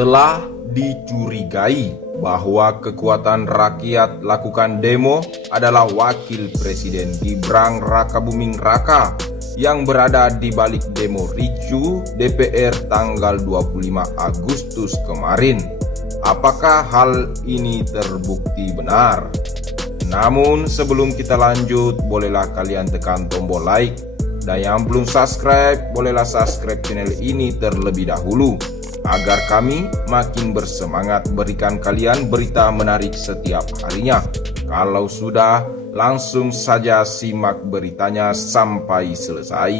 Setelah dicurigai bahwa kekuatan rakyat lakukan demo adalah Wakil Presiden Gibran Rakabuming Raka yang berada di balik demo ricu DPR tanggal 25 Agustus kemarin. Apakah hal ini terbukti benar? Namun sebelum kita lanjut, bolehlah kalian tekan tombol like, dan yang belum subscribe, bolehlah subscribe channel ini terlebih dahulu agar kami makin bersemangat berikan kalian berita menarik setiap harinya. Kalau sudah, langsung saja simak beritanya sampai selesai.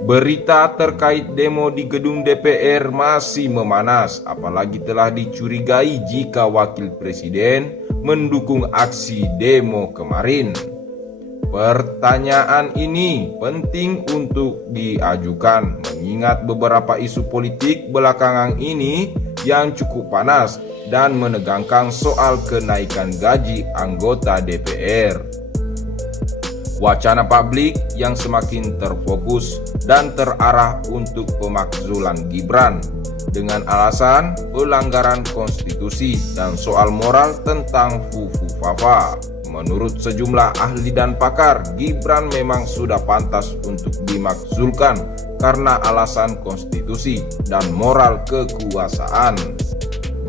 Berita terkait demo di gedung DPR masih memanas, apalagi telah dicurigai jika Wakil Presiden mendukung aksi demo kemarin. Pertanyaan ini penting untuk diajukan mengingat beberapa isu politik belakangan ini yang cukup panas dan menegangkan soal kenaikan gaji anggota DPR. Wacana publik yang semakin terfokus dan terarah untuk pemakzulan Gibran dengan alasan pelanggaran konstitusi dan soal moral tentang Fufufafa. Menurut sejumlah ahli dan pakar, Gibran memang sudah pantas untuk dimakzulkan karena alasan konstitusi dan moral kekuasaan.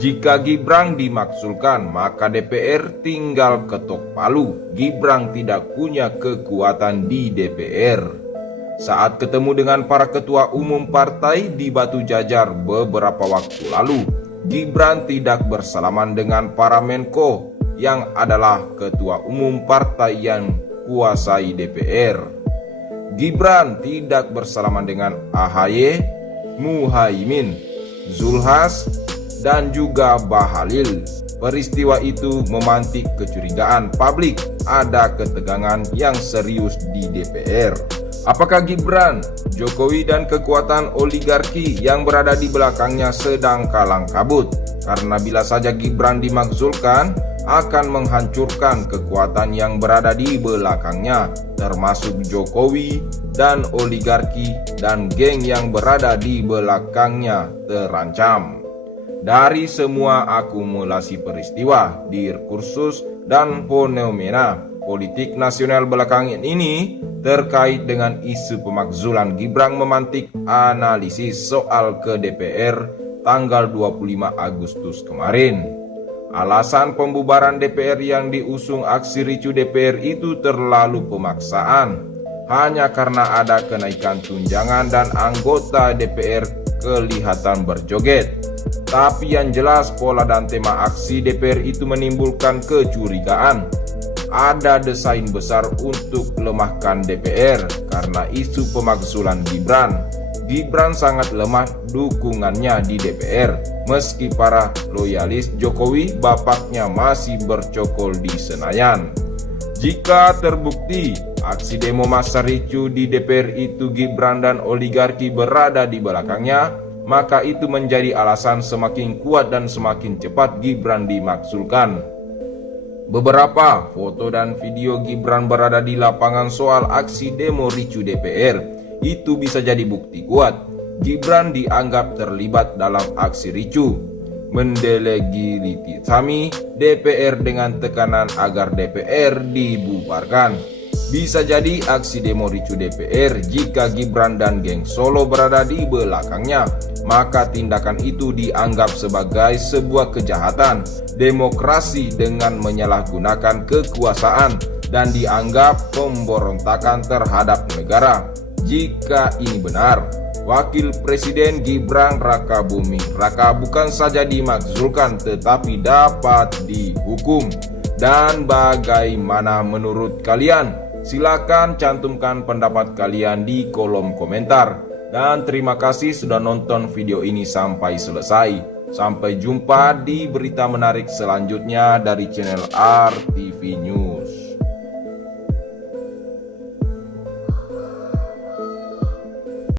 Jika Gibran dimakzulkan, maka DPR tinggal ketok palu. Gibran tidak punya kekuatan di DPR. Saat ketemu dengan para ketua umum partai di Batu Jajar beberapa waktu lalu, Gibran tidak bersalaman dengan para Menko yang adalah ketua umum partai yang kuasai DPR. Gibran tidak bersalaman dengan AHY, Muhaimin, Zulhas, dan juga Bahlil. Peristiwa itu memantik kecurigaan publik ada ketegangan yang serius di DPR. Apakah Gibran, Jokowi, dan kekuatan oligarki yang berada di belakangnya sedang kalang kabut? Karena bila saja Gibran dimakzulkan, akan menghancurkan kekuatan yang berada di belakangnya, termasuk Jokowi dan oligarki dan geng yang berada di belakangnya terancam. Dari semua akumulasi peristiwa, diskursus, dan fenomena politik nasional belakangan ini terkait dengan isu pemakzulan Gibran memantik analisis soal ke DPR tanggal 25 Agustus kemarin. Alasan pembubaran DPR yang diusung aksi ricu DPR itu terlalu pemaksaan, hanya karena ada kenaikan tunjangan dan anggota DPR kelihatan berjoget. Tapi yang jelas pola dan tema aksi DPR itu menimbulkan kecurigaan. Ada desain besar untuk lemahkan DPR karena isu pemakzulan Gibran. Gibran sangat lemah dukungannya di DPR, meski para loyalis Jokowi bapaknya masih bercokol di Senayan. Jika terbukti aksi demo massa ricu di DPR itu Gibran dan oligarki berada di belakangnya, maka itu menjadi alasan semakin kuat dan semakin cepat Gibran dimakzulkan. Beberapa foto dan video Gibran berada di lapangan soal aksi demo ricu DPR itu bisa jadi bukti kuat Gibran dianggap terlibat dalam aksi ricu, mendelegitimasi DPR dengan tekanan agar DPR dibubarkan. Bisa jadi aksi demo ricu DPR jika Gibran dan geng Solo berada di belakangnya, maka tindakan itu dianggap sebagai sebuah kejahatan demokrasi dengan menyalahgunakan kekuasaan dan dianggap pemberontakan terhadap negara. Jika ini benar, Wakil Presiden Gibran Rakabuming Raka bukan saja dimakzulkan tetapi dapat dihukum. Dan bagaimana menurut kalian? Silakan cantumkan pendapat kalian di kolom komentar. Dan terima kasih sudah nonton video ini sampai selesai. Sampai jumpa di berita menarik selanjutnya dari channel RTV News.